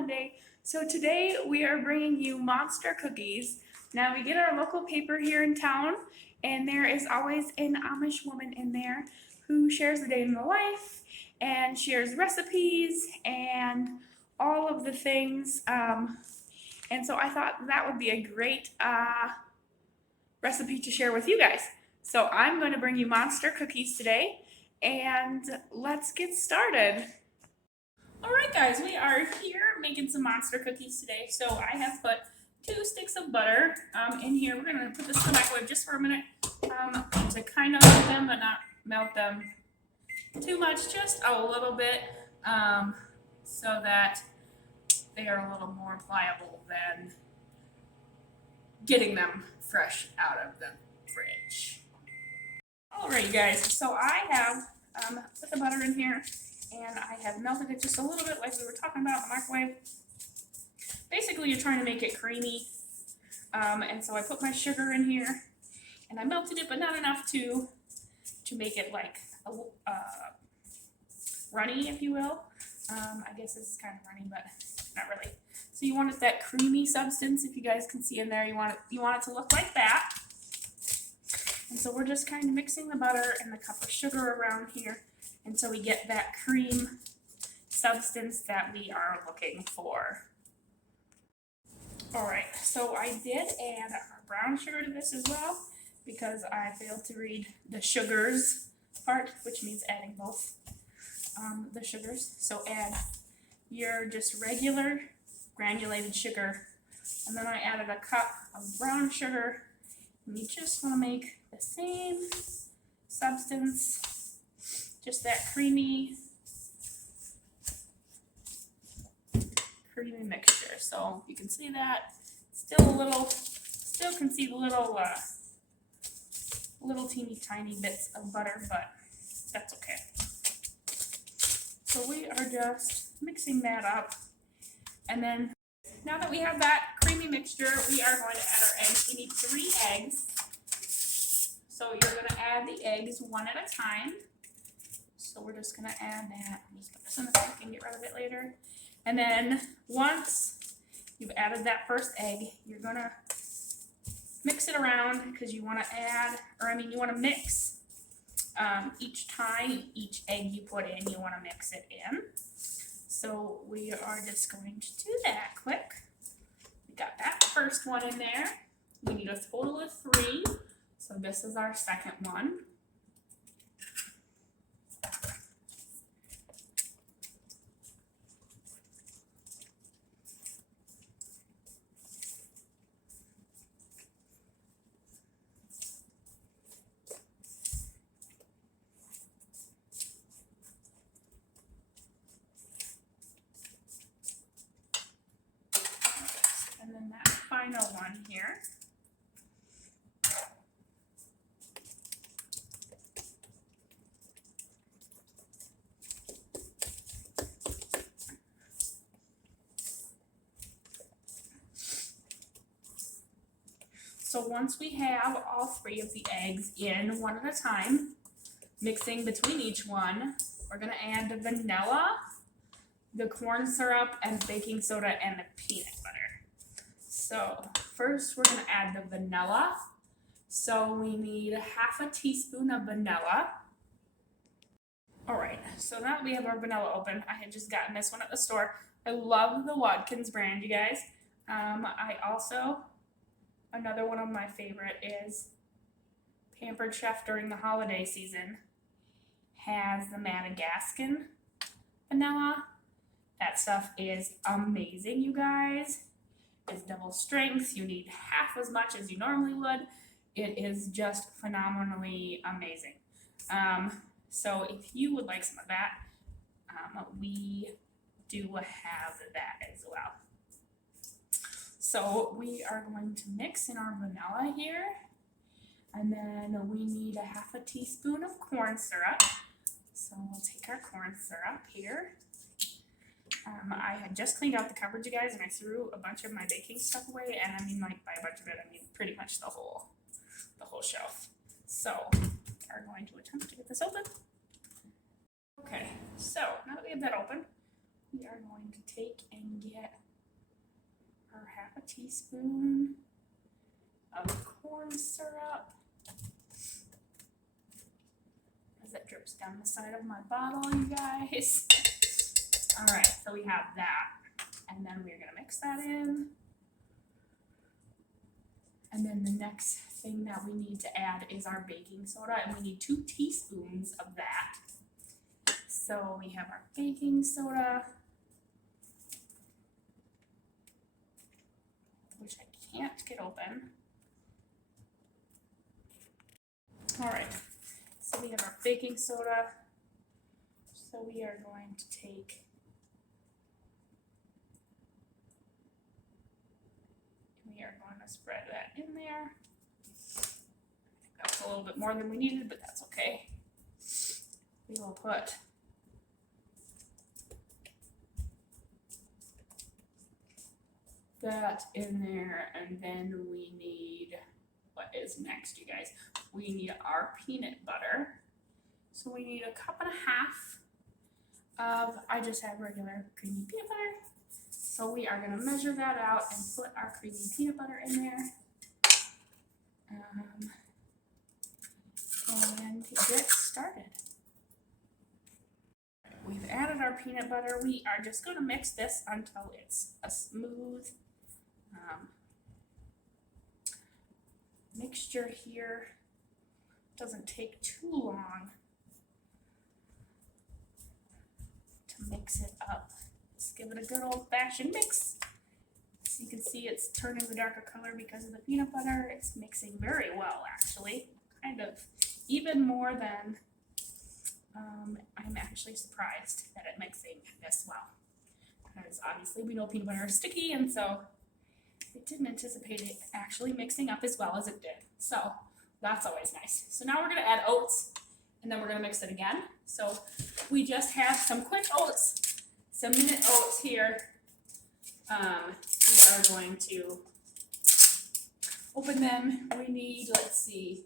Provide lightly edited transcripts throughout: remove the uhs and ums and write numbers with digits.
Monday. So today we are bringing you monster cookies. Now we get our local paper here in town, and there is always an Amish woman in there who shares the day in the life and shares recipes and all of the things. And so I thought that would be a great recipe to share with you guys. So I'm going to bring you monster cookies today, and let's get started. Alright guys, we are here making some monster cookies today. So I have put 2 sticks of butter in here. We're going to put this in the microwave just for a minute to kind of melt them, but not melt them too much, just a little bit, so that they are a little more pliable than getting them fresh out of the fridge. Alright guys, so I have put the butter in here, and I have melted it just a little bit like we were talking about in the microwave. Basically, you're trying to make it creamy, and so I put my sugar in here, and I melted it, but not enough to make it like runny, if you will. I guess this is kind of runny, but not really. So you want it that creamy substance, if you guys can see in there. You want it to look like that. And so we're just kind of mixing the butter and the cup of sugar around here until we get that cream substance that we are looking for. Alright, so I did add our brown sugar to this as well, because I failed to read the sugars part, which means adding both the sugars. So add your just regular granulated sugar, and then I added a cup of brown sugar, and you just want to make the same substance, just that creamy mixture. So you can see that still can see the little teeny tiny bits of butter, but that's okay. So we are just mixing that up, and then now that we have that creamy mixture, we are going to add our eggs. We need 3 eggs. So you're going to add the eggs one at a time. So we're just going to add that. I'll just put this in the sink and get rid of it later. And then once you've added that first egg, you're going to mix it around, because you want to mix each time each egg you put in, you want to mix it in. So we are just going to do that quick. We got that first one in there. We need a total of 3. So this is our second one. And then that final one here. So once we have all 3 of the eggs in one at a time, mixing between each one, we're going to add the vanilla, the corn syrup, and baking soda, and the peanut butter. So first we're going to add the vanilla. So we need ½ a teaspoon of vanilla. Alright, so now that we have our vanilla open, I had just gotten this one at the store. I love the Watkins brand, you guys. I also, another one of my favorite is Pampered Chef during the holiday season has the Madagascan vanilla. That stuff is amazing, you guys. It's double strength. You need half as much as you normally would. It is just phenomenally amazing. So if you would like some of that, we do have that as well. So we are going to mix in our vanilla here, and then we need ½ a teaspoon of corn syrup. So we'll take our corn syrup here. I had just cleaned out the cupboard, you guys, and I threw a bunch of my baking stuff away, and I mean, like, by a bunch of it, I mean pretty much the whole shelf. So we are going to attempt to get this open. Okay, so now that we have that open, we are going to take and get our half a teaspoon of corn syrup. As it drips down the side of my bottle, you guys. Alright, so we have that. And then we're going to mix that in. And then the next thing that we need to add is our baking soda, and we need 2 teaspoons of that. So we have our baking soda, which I can't get open. Alright, so we have our baking soda. So we are going to take spread that in there. I think that was a little bit more than we needed, but that's okay. We will put that in there, and then we need, what is next, you guys? We need our peanut butter. So we need 1.5 cups of, I just have regular creamy peanut butter. So we are going to measure that out and put our creamy peanut butter in there. And get started. We've added our peanut butter. We are just going to mix this until it's a smooth mixture here. Doesn't take too long to mix it up. Just give it a good old-fashioned mix. So you can see it's turning the darker color because of the peanut butter. It's mixing very well, actually. Kind of even more than I'm actually surprised that it's mixing this well. Because obviously we know peanut butter is sticky, and so it didn't anticipate it actually mixing up as well as it did. So that's always nice. So now we're going to add oats, and then we're going to mix it again. So we just have some quick oats, some minute oats here. We are going to open them. We need, let's see,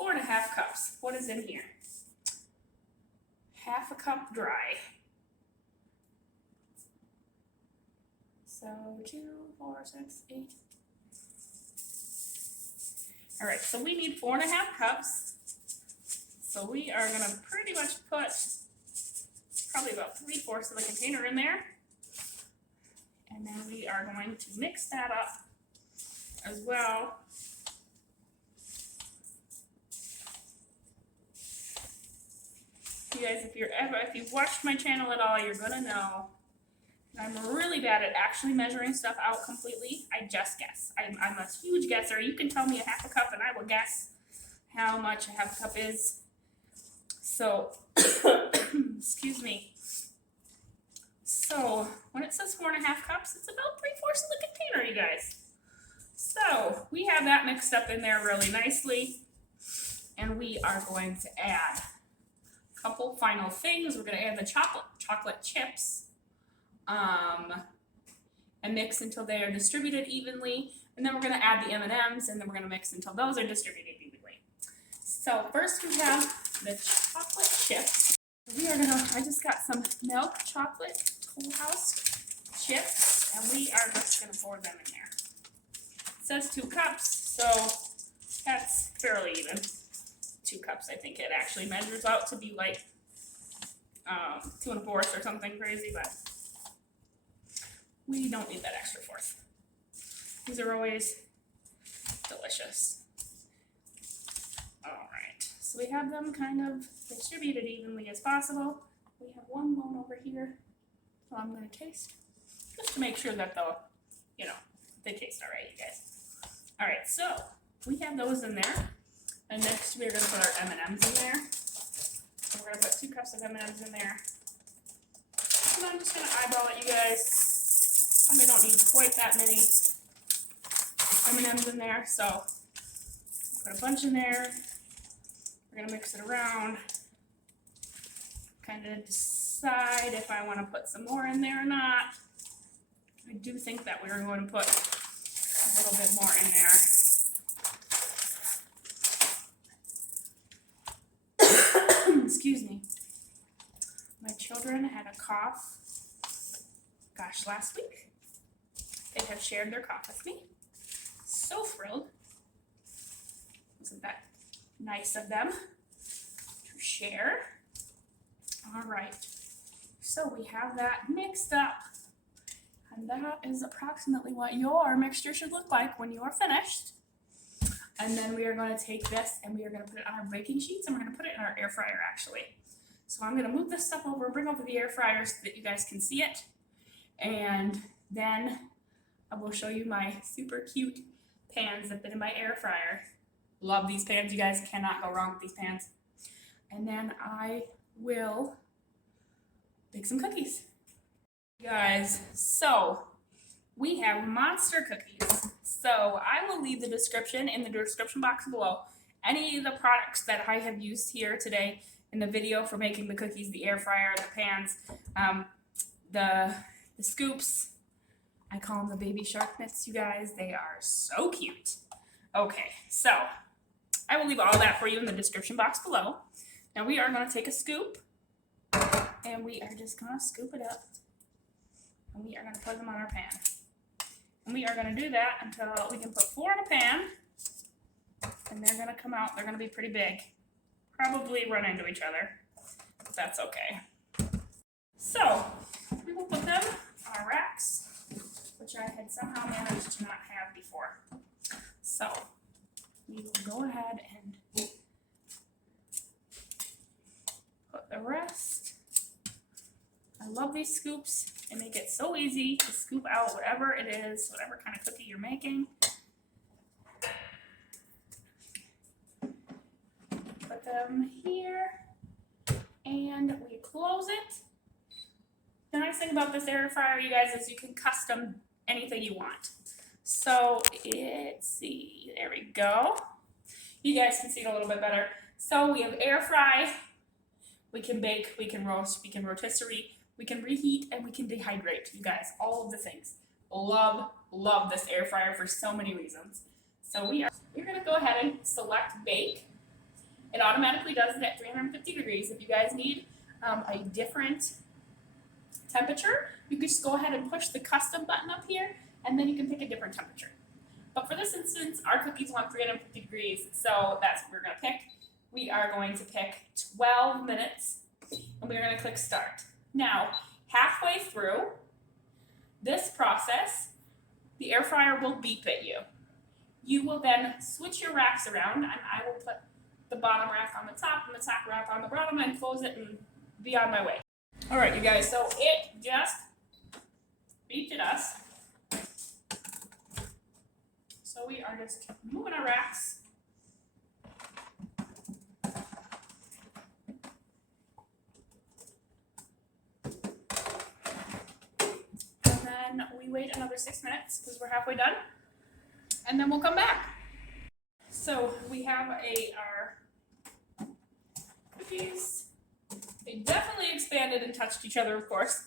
4.5 cups. What is in here? 1/2 cup dry. So 2, 4, 6, 8. All right, so we need 4.5 cups. So we are gonna pretty much put probably about 3/4 of the container in there. And then we are going to mix that up as well. You guys, if you've watched my channel at all, you're gonna know I'm really bad at actually measuring stuff out completely. I just guess. I'm a huge guesser. You can tell me 1/2 cup and I will guess how much 1/2 cup is. So, excuse me. So, when it says 4.5 cups, it's about 3/4 of the container, you guys. So, we have that mixed up in there really nicely. And we are going to add a couple final things. We're going to add the chocolate chips. And mix until they are distributed evenly, and then we're going to add the M&Ms, and then we're going to mix until those are distributed evenly. So first we have the chocolate chips. I just got some milk chocolate Toll House chips, and we are just going to pour them in there. It says 2 cups, so that's fairly even. 2 cups, I think it actually measures out to be like 2 1/4 or something crazy, but we don't need that extra 1/4. These are always delicious. All right, so we have them kind of distributed evenly as possible. We have one bone over here, so I'm going to taste just to make sure that they taste all right, you guys. All right, so we have those in there, and next we're going to put our M&Ms in there. So we're going to put 2 cups of M&Ms in there, and I'm just going to eyeball it, you guys. We don't need quite that many M&Ms in there, so put a bunch in there. We're going to mix it around, kind of decide if I want to put some more in there or not. I do think that we're going to put a little bit more in there. Excuse me. children had a cough, gosh, last week. They have shared their cough with me. So thrilled. Isn't that nice of them to share? All right, so we have that mixed up. And that is approximately what your mixture should look like when you are finished. And then we are going to take this and we are going to put it on our baking sheets and we're going to put it in our air fryer actually. So I'm going to move this stuff over, bring over the air fryer so that you guys can see it. And then I will show you my super cute pans that fit in my air fryer. Love these pans, you guys cannot go wrong with these pans. And then I will bake some cookies. Guys, so we have monster cookies. So I will leave the description in the description box below. Any of the products that I have used here today in the video for making the cookies, the air fryer, the pans, the scoops. I call them the baby shark mitts, you guys. They are so cute. Okay, so I will leave all that for you in the description box below. Now we are going to take a scoop and we are just going to scoop it up. And we are going to put them on our pan. And we are going to do that until we can put 4 in a pan. And they're going to come out. They're going to be pretty big. Probably run into each other. But that's okay. So, we will put them on our racks, which I had somehow managed to not have before. So, we will go ahead and put the rest. I love these scoops. They make it so easy to scoop out whatever it is, whatever kind of cookie you're making. Put them here, and we close it. The nice thing about this air fryer, you guys, is you can custom anything you want. So let's see, there we go. You guys can see it a little bit better. So we have air fry, we can bake, we can roast, we can rotisserie, we can reheat, and we can dehydrate, you guys, all of the things. Love this air fryer for so many reasons. So we're gonna go ahead and select bake. It automatically does it at 350 degrees. If you guys need a different temperature, you can just go ahead and push the custom button up here, and then you can pick a different temperature. But for this instance, our cookies want 350 degrees, so that's what we're gonna pick. We are going to pick 12 minutes, and we're gonna click start. Now, halfway through this process, the air fryer will beep at you. You will then switch your racks around, and I will put the bottom rack on the top and the top rack on the bottom and close it and be on my way. All right, you guys, so it just beeped at us. So we are just moving our racks. And we wait another 6 minutes because we're halfway done, and then we'll come back. So we have our cookies. They definitely expanded and touched each other, of course.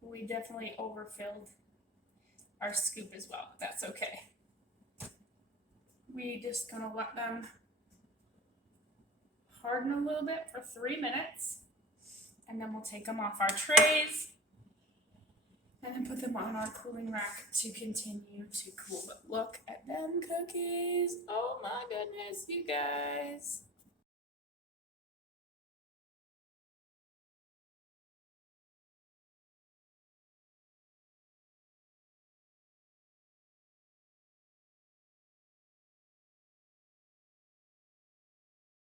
We definitely overfilled our scoop as well. That's okay. We just gonna let them harden a little bit for 3 minutes, and then we'll take them off our trays and then put them on our cooling rack to continue to cool. But look at them cookies. Oh my goodness, you guys.